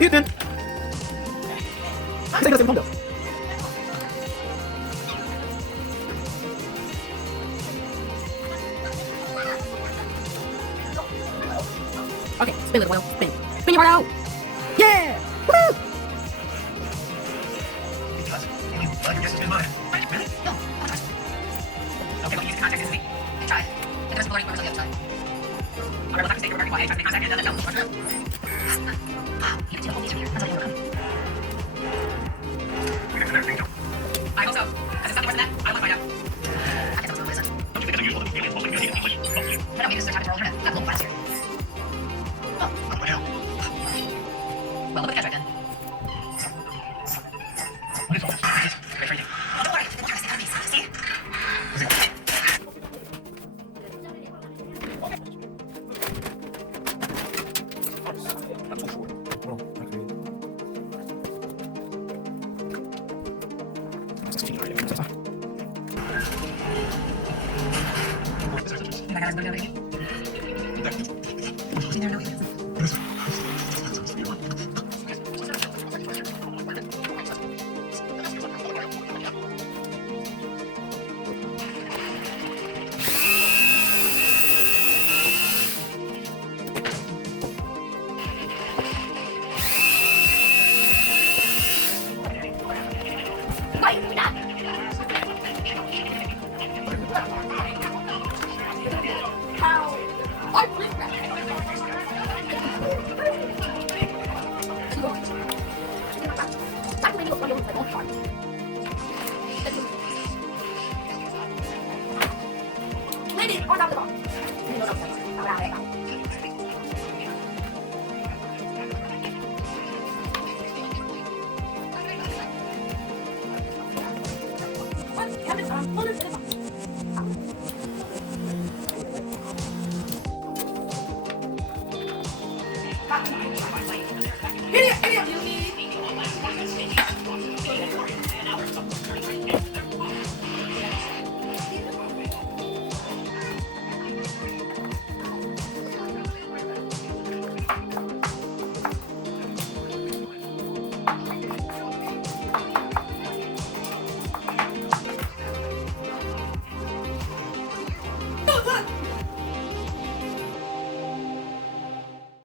1등! 생겼으면 성적. 오케이, 스페인으로 가요. 스페인 가요! 예! 후! I hope so. Because if something worse than that, I don't want to find out. I can't tell what's going on. I don't mean this is a time to roll her in. That little class here. Oh. Well, look at the catch right then. Great for anything. Don't worry. We'll try to stay out of these. See? That guy's looking over at you. You never know what he is. 사람 손을 쓰는